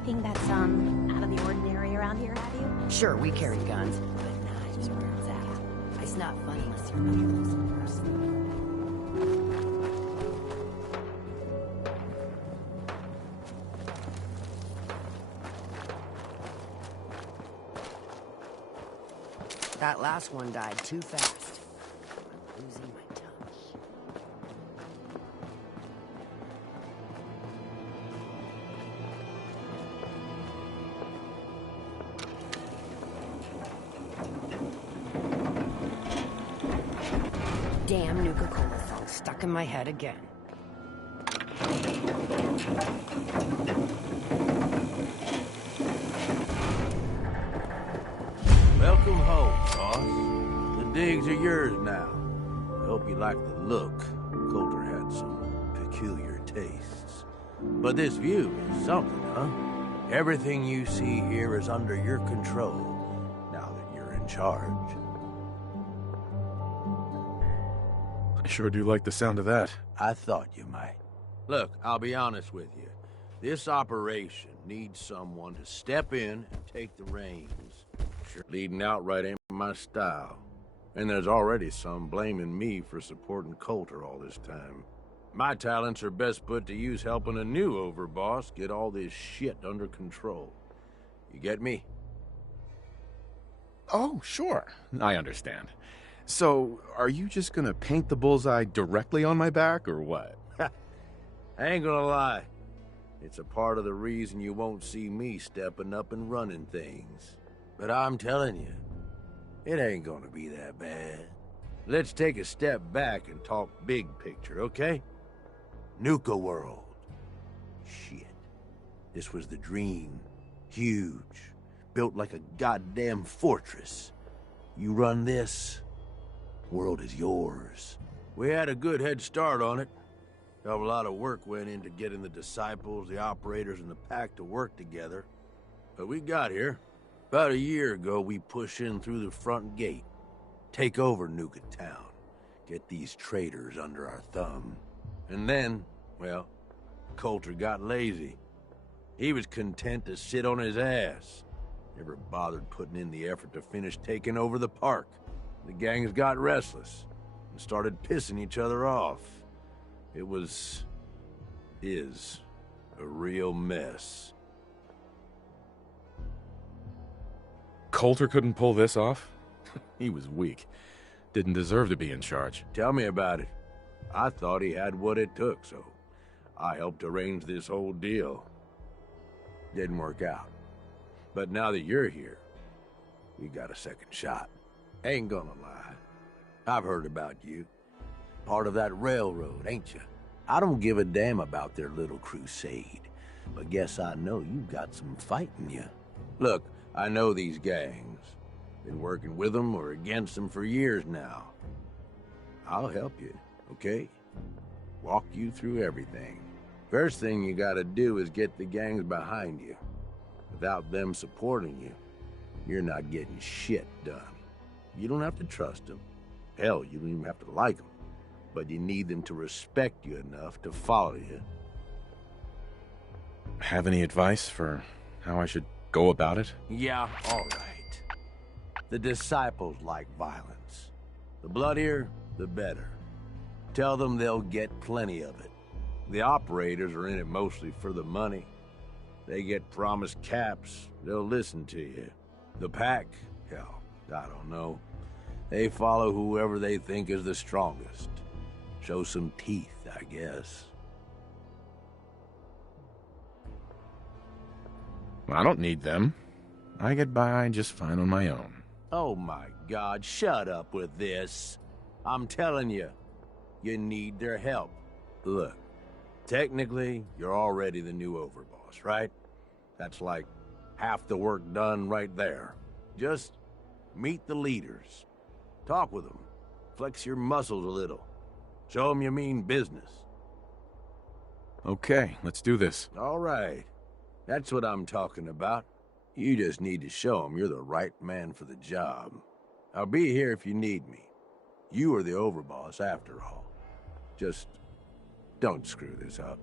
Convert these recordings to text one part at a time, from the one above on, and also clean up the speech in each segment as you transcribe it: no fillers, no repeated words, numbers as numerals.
anything that's, out of the ordinary around here, have you? Sure, we carry guns, but knives are where it's at. It's not fun unless you're an innocent person. That last one died too fast. I'm losing my touch. Damn Nuka World stuck in my head again. Welcome home, boss. The digs are yours now. I hope you like the look. Coulter had some peculiar tastes. But this view is something, huh? Everything you see here is under your control, now that you're in charge. I sure do like the sound of that. I thought you might. Look, I'll be honest with you. This operation needs someone to step in and take the reins. Sure, leading outright ain't my style. And there's already some blaming me for supporting Coulter all this time. My talents are best put to use helping a new overboss get all this shit under control. You get me? Oh, sure. I understand. So, are you just gonna paint the bullseye directly on my back, or what? I ain't gonna lie. It's a part of the reason you won't see me stepping up and running things. But I'm telling you, it ain't gonna be that bad. Let's take a step back and talk big picture, okay? Nuka World. Shit. This was the dream. Huge. Built like a goddamn fortress. You run this, world is yours. We had a good head start on it. A lot of work went into getting the disciples, the operators, and the pack to work together. But we got here. About a year ago, we push in through the front gate. Take over Nuka Town. Get these traitors under our thumb. And then, well, Coulter got lazy. He was content to sit on his ass. Never bothered putting in the effort to finish taking over the park. The gangs got restless and started pissing each other off. It is a real mess. Coulter couldn't pull this off? He was weak. Didn't deserve to be in charge. Tell me about it. I thought he had what it took, so I helped arrange this whole deal. Didn't work out. But now that you're here, we got a second shot. Ain't gonna lie. I've heard about you. Part of that railroad, ain't you? I don't give a damn about their little crusade, but guess I know you've got some fight in you. Look, I know these gangs. Been working with them or against them for years now. I'll help you, okay? Walk you through everything. First thing you gotta do is get the gangs behind you. Without them supporting you, you're not getting shit done. You don't have to trust them. Hell, you don't even have to like them. But you need them to respect you enough to follow you. Have any advice for how I should go about it? Yeah, all right. The disciples like violence. The bloodier, the better. Tell them they'll get plenty of it. The operators are in it mostly for the money. They get promised caps, they'll listen to you. The pack, hell, I don't know. They follow whoever they think is the strongest. Show some teeth, I guess. I don't need them. I get by just fine on my own. Oh my God, shut up with this. I'm telling you, you need their help. Look, technically, you're already the new overboss, right? That's like half the work done right there. Just meet the leaders. Talk with them. Flex your muscles a little. Show them you mean business. Okay, let's do this. All right. That's what I'm talking about. You just need to show them you're the right man for the job. I'll be here if you need me. You are the overboss after all. Just don't screw this up.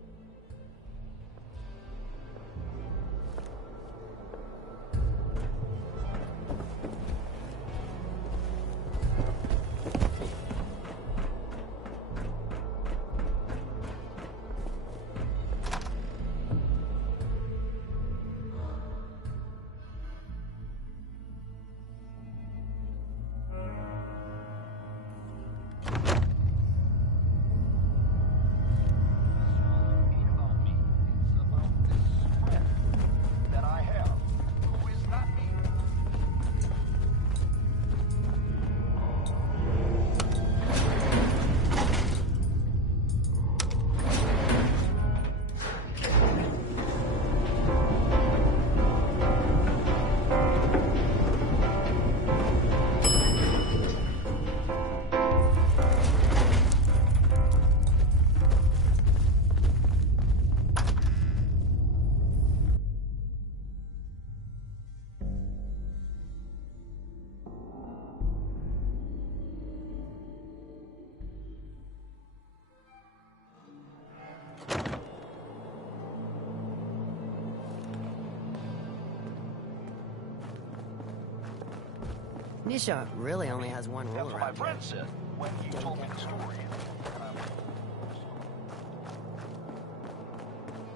Nisha really only has one rule That's what my around here. friend said when he told me the story.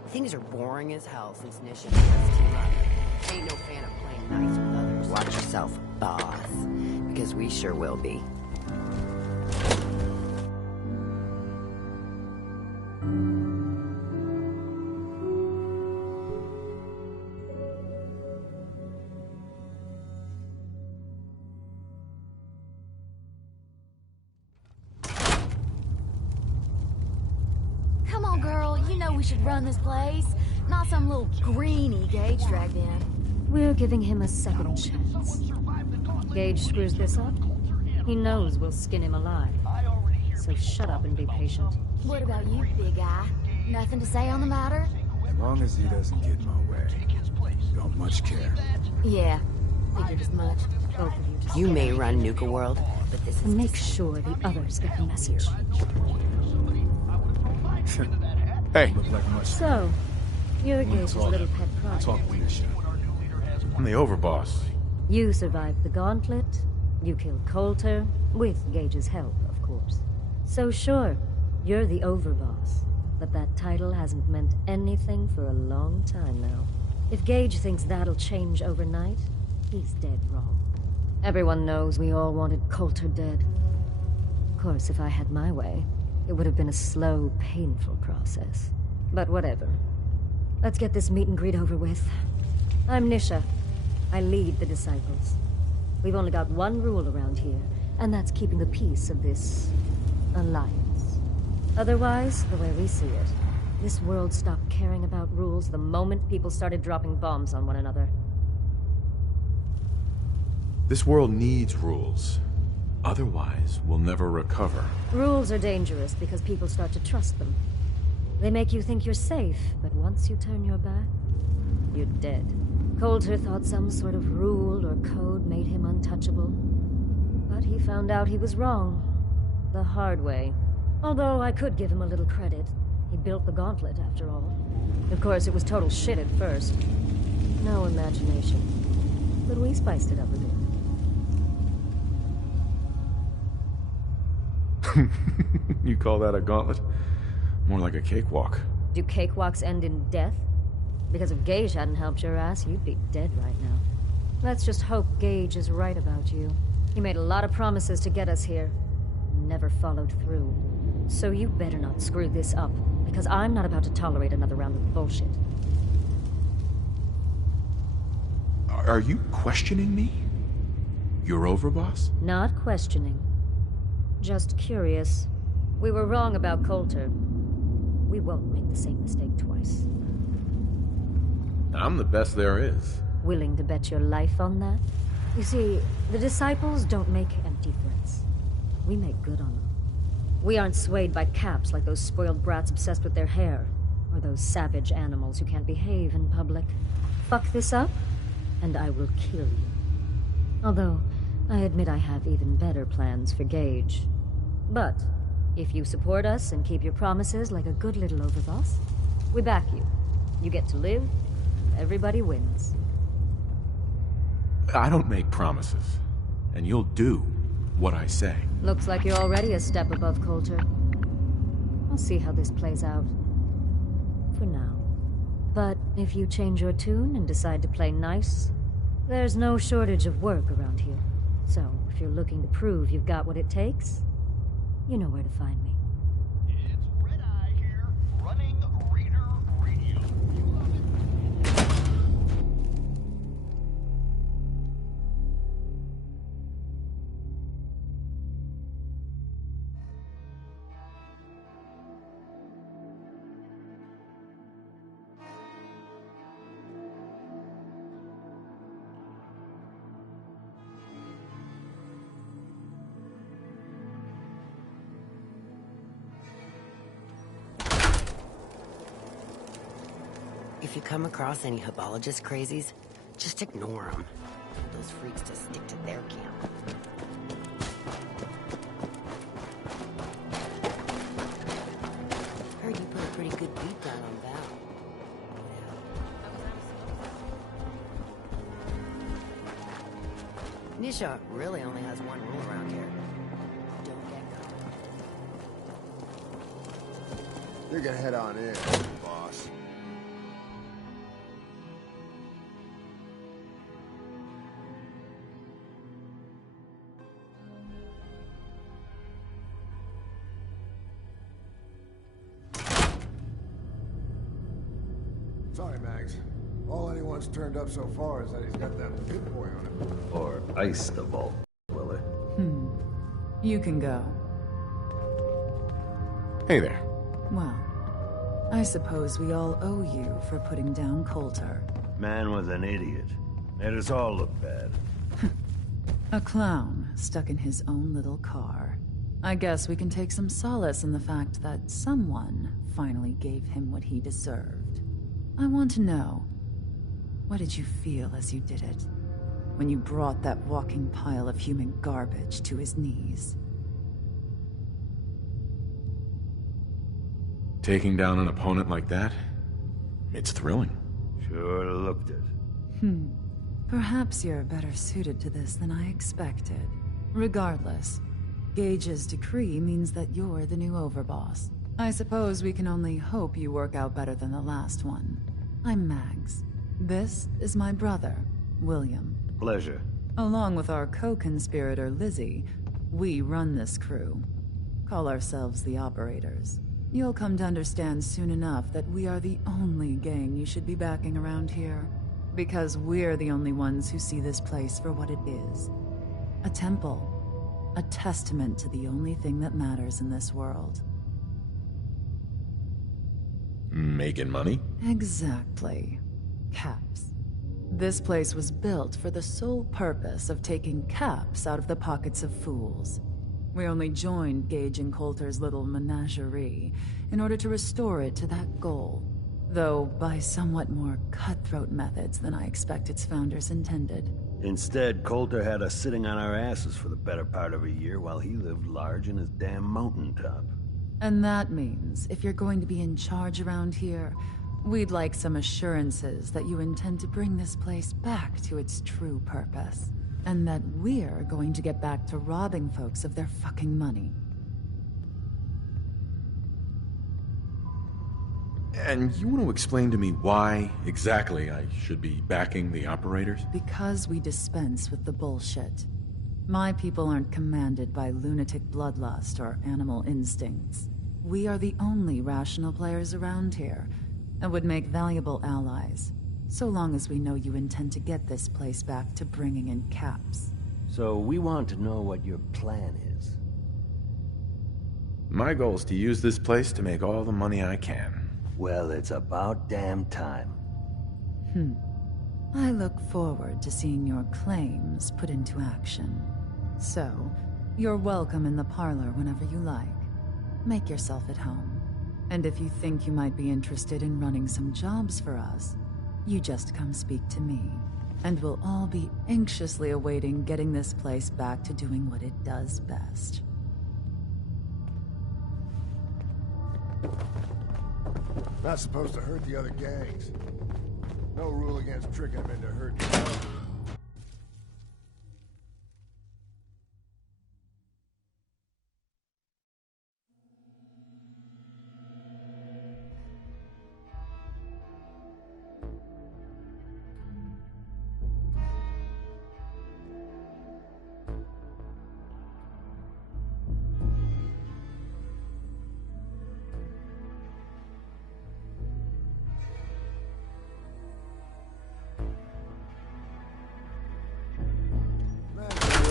Things are boring as hell since Nisha and us team up. Ain't no fan of playing nice with others. Watch yourself, boss. Because we sure will be. Come on, girl. You know we should run this place. Not some little greenie Gage dragged in. We're giving him a second chance. Gage screws this up. He knows we'll skin him alive. So shut up and be patient. What about you, big guy? Nothing to say on the matter? As long as he doesn't get in my way, don't much care. Yeah, figured as much. Both of you just You may run Nuka World, but this is and make sure the others get the message. Hey, Look like much. So, you're Gage's talk. little pet project. Talk with Nisha. I'm the overboss. You survived the gauntlet. You killed Coulter, with Gage's help, of course. So sure, you're the overboss. But that title hasn't meant anything for a long time now. If Gage thinks that'll change overnight, he's dead wrong. Everyone knows we all wanted Coulter dead. Of course, if I had my way, it would have been a slow, painful process. But whatever. Let's get this meet and greet over with. I'm Nisha. I lead the Disciples. We've only got one rule around here, and that's keeping the peace of this alliance. Otherwise, the way we see it, this world stopped caring about rules the moment people started dropping bombs on one another. This world needs rules. Otherwise, we'll never recover. Rules are dangerous because people start to trust them. They make you think you're safe, but once you turn your back, you're dead. Coulter thought some sort of rule or code made him untouchable. But he found out he was wrong. The hard way. Although I could give him a little credit. He built the gauntlet, after all. Of course, it was total shit at first. No imagination. But we spiced it up a bit. You call that a gauntlet? More like a cakewalk. Do cakewalks end in death? Because if Gage hadn't helped your ass, you'd be dead right now. Let's just hope Gage is right about you. He made a lot of promises to get us here. Never followed through. So you better not screw this up, because I'm not about to tolerate another round of bullshit. Are you questioning me? You're overboss? Not questioning. Just curious. We were wrong about Coulter. We won't make the same mistake twice. I'm the best there is. Willing to bet your life on that? You see, the Disciples don't make empty threats. We make good on them. We aren't swayed by caps like those spoiled brats obsessed with their hair, or those savage animals who can't behave in public. Fuck this up, and I will kill you. Although, I admit I have even better plans for Gage. But, if you support us and keep your promises like a good little overboss, we back you. You get to live, everybody wins. I don't make promises, and you'll do what I say. Looks like you're already a step above Coulter. I'll see how this plays out. For now. But if you change your tune and decide to play nice, there's no shortage of work around here. So, if you're looking to prove you've got what it takes, you know where to find me. It's Red Eye here, running Raider Radio. You love it. If you come across any hebologist crazies, just ignore them. Those freaks just stick to their camp. Heard you put a pretty good beat down on Val. Nisha really only has one rule around here. Don't get caught. You can head on in, boss. Sorry, Max. All anyone's turned up so far is that he's got that big boy on him. Or ice the vault, will it? You can go. Hey there. Well, I suppose we all owe you for putting down Coulter. Man was an idiot. Made us all look bad. A clown stuck in his own little car. I guess we can take some solace in the fact that someone finally gave him what he deserved. I want to know, what did you feel as you did it? When you brought that walking pile of human garbage to his knees? Taking down an opponent like that? It's thrilling. Sure looked it. Perhaps you're better suited to this than I expected. Regardless, Gage's decree means that you're the new overboss. I suppose we can only hope you work out better than the last one. I'm Mags. This is my brother, William. Pleasure. Along with our co-conspirator, Lizzie, we run this crew. Call ourselves the Operators. You'll come to understand soon enough that we are the only gang you should be backing around here. Because we're the only ones who see this place for what it is. A temple. A testament to the only thing that matters in this world. Making money? Exactly. Caps. This place was built for the sole purpose of taking caps out of the pockets of fools. We only joined Gage and Coulter's little menagerie in order to restore it to that goal, though by somewhat more cutthroat methods than I expect its founders intended. Instead, Coulter had us sitting on our asses for the better part of a year while he lived large in his damn mountaintop. And that means, if you're going to be in charge around here, we'd like some assurances that you intend to bring this place back to its true purpose. And that we're going to get back to robbing folks of their fucking money. And you want to explain to me why exactly I should be backing the Operators? Because we dispense with the bullshit. My people aren't commanded by lunatic bloodlust or animal instincts. We are the only rational players around here, and would make valuable allies. So long as we know you intend to get this place back to bringing in caps. So we want to know what your plan is. My goal is to use this place to make all the money I can. Well, it's about damn time. I look forward to seeing your claims put into action. So, you're welcome in the parlor whenever you like. Make yourself at home. And if you think you might be interested in running some jobs for us, you just come speak to me, and we'll all be anxiously awaiting getting this place back to doing what it does best. Not supposed to hurt the other gangs. No rule against tricking them into hurting each other.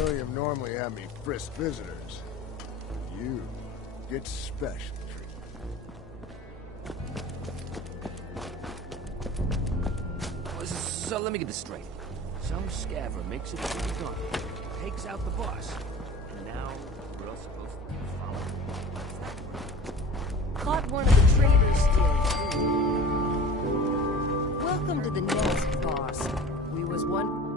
William normally had me frisk visitors. You get special treatment. So let me get this straight. Some scavver makes it to the gauntlet, takes out the boss, and now we're all supposed to follow. Caught one of the traitors stealing food. Welcome to the nest, boss. We was one...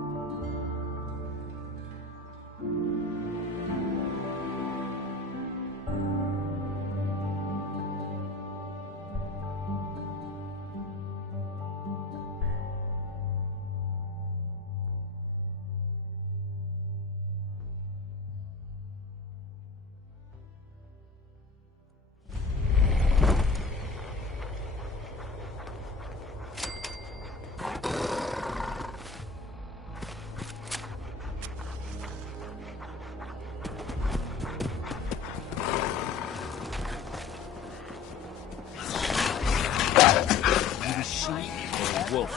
sheep or a wolf?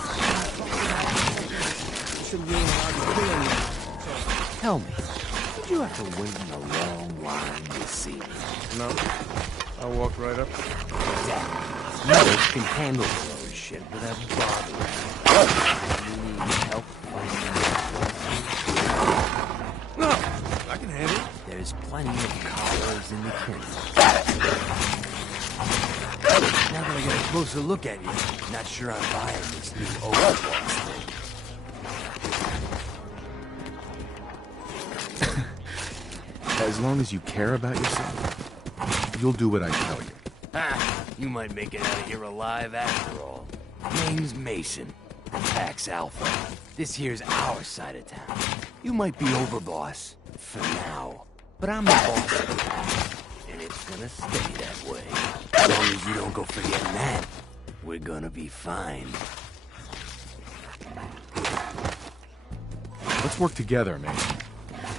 Tell me, did you have to wait in a long line to see me? No. I walked right up. Exactly. You can handle your own shit without bothering. You need help finding No, I can handle it. There's plenty of collars in the kennel. Now that I get a closer look at you, not sure I'm buying this new overboss thing. As long as you care about yourself, you'll do what I tell you. Ah, you might make it out of here alive after all. Name's Mason, the Pax Alpha. This here's our side of town. You might be overboss, for now. But I'm the boss of the town, and it's gonna stay that way. As long as you don't go forgetting that, we're gonna be fine. Let's work together, Mason.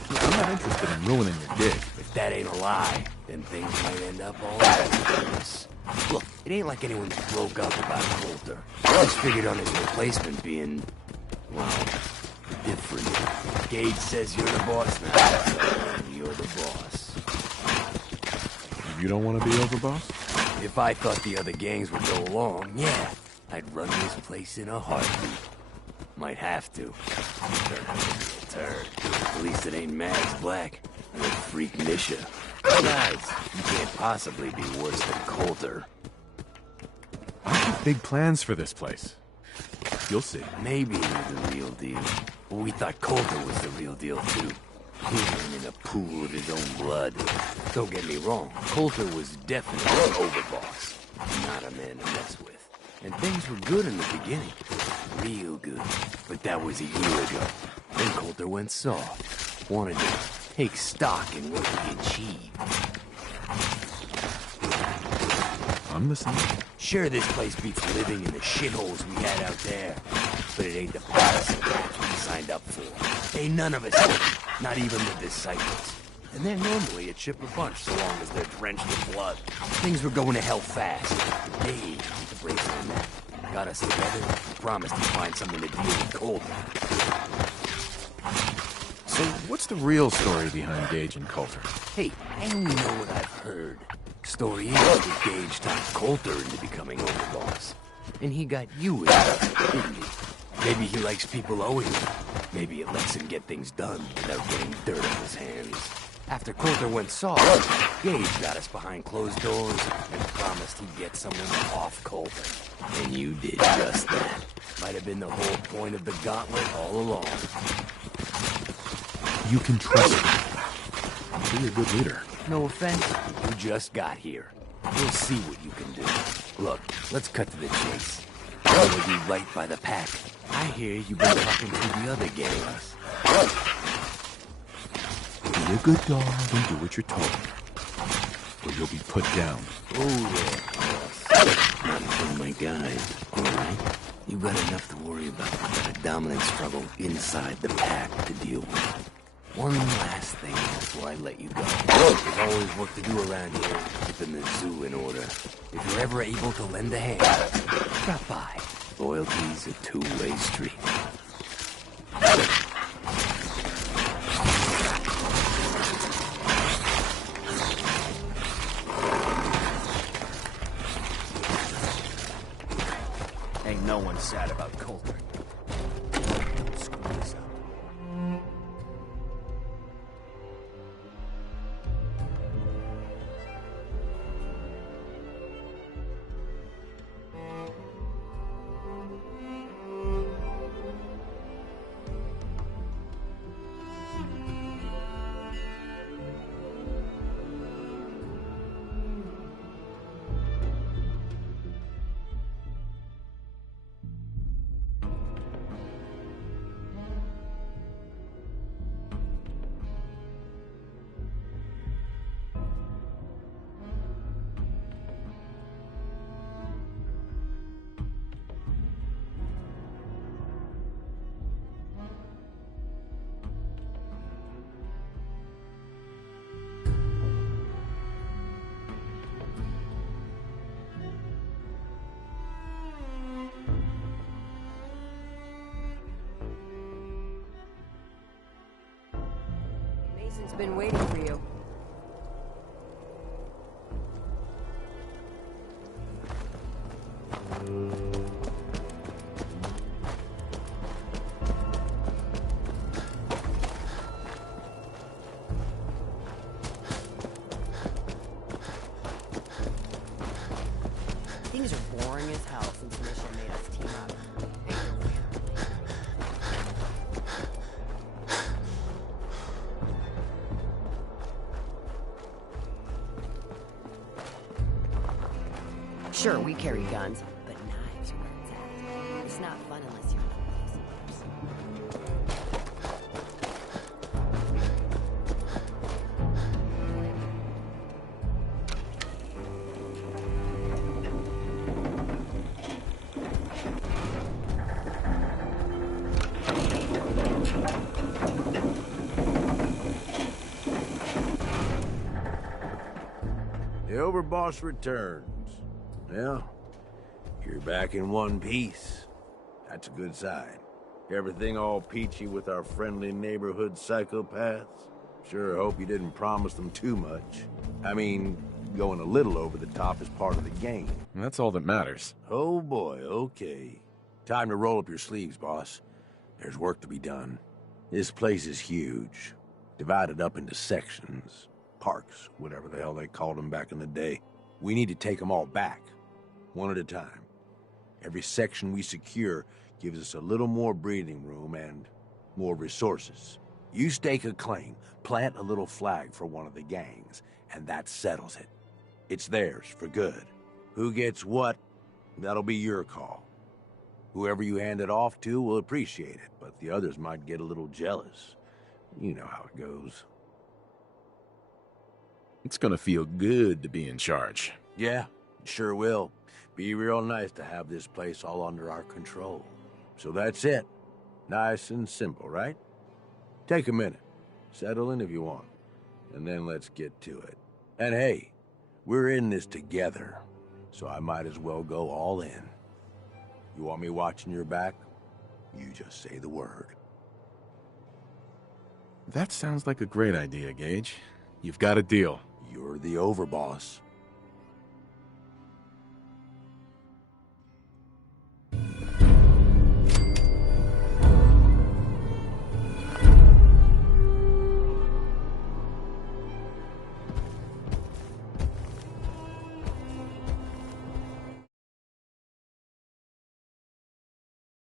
I'm not interested in ruining your gig. If that ain't a lie, then things might end up all over the place. Look, it ain't like anyone broke up about Coulter. I just figured on his replacement being, well, different. Gage says you're the boss now, so you're the boss. You don't want to be overboss? If I thought the other gangs would go along, yeah, I'd run this place in a heartbeat. Might have to. Turn out to be a turd. At least it ain't Max Black or the freak Misha. Besides, you can't possibly be worse than Coulter. I have big plans for this place. You'll see. Maybe you're the real deal. But we thought Coulter was the real deal, too. Hidden in a pool of his own blood. Don't get me wrong, Coulter was definitely an overboss. Not a man to mess with. And things were good in the beginning. Real good. But that was a year ago. Then Coulter went soft. Wanted to take stock in what he achieved. I'm listening. Sure, this place beats living in the shitholes we had out there. But it ain't the palace we signed up for. Ain't none of us happy. Not even the disciples. And they're normally a chipper bunch so long as they're drenched in blood. Things were going to hell fast. Dave, the brakes on that. Got us together and promised to find someone to deal with Coulter. So what's the real story behind Gage and Coulter? Hey, I only know what I've heard. Story is that Gage talked Coulter into becoming overboss. And he got you in it, didn't he? Maybe he likes people owing him. Maybe it lets him get things done without getting dirt on his hands. After Coulter went soft, Gage got us behind closed doors and promised he'd get someone off Coulter. And you did just that. Might have been the whole point of the gauntlet all along. You can trust me. Be a good leader. No offense, you just got here. We'll see what you can do. Look, let's cut to the chase. I want to do right by the pack. I hear you've been talking to the other gangs. Be a good dog and do what you're told. Or you'll be put down. Oh, yeah, boss. Not from my guys, all right? You've got enough to worry about. You've got a dominant struggle inside the pack to deal with. One last thing before I let you go. There's always work to do around here, keeping the zoo in order. If you're ever able to lend a hand, drop by. Loyalty's a two-way street. Ain't no one sad about Coulter. Screw this up. It's been waiting for you. Things are boring as hell since Mission made us team up. Ain't no fan. Sure, we carry guns, but knives are where it's at. It's not fun unless you're The Overboss returns. Well, you're back in one piece. That's a good sign. Everything all peachy with our friendly neighborhood psychopaths? Sure hope you didn't promise them too much. I mean, going a little over the top is part of the game. That's all that matters. Oh boy, okay. Time to roll up your sleeves, boss. There's work to be done. This place is huge. Divided up into sections. Parks, whatever the hell they called them back in the day. We need to take them all back. One at a time. Every section we secure gives us a little more breathing room and more resources. You stake a claim, plant a little flag for one of the gangs, and that settles it. It's theirs for good. Who gets what, that'll be your call. Whoever you hand it off to will appreciate it, but the others might get a little jealous. You know how it goes. It's gonna feel good to be in charge. Yeah, sure will. Be real nice to have this place all under our control. So that's it. Nice and simple, right? Take a minute. Settle in if you want. And then let's get to it. And hey, we're in this together, so I might as well go all in. You want me watching your back? You just say the word. That sounds like a great idea, Gage. You've got a deal. You're the overboss.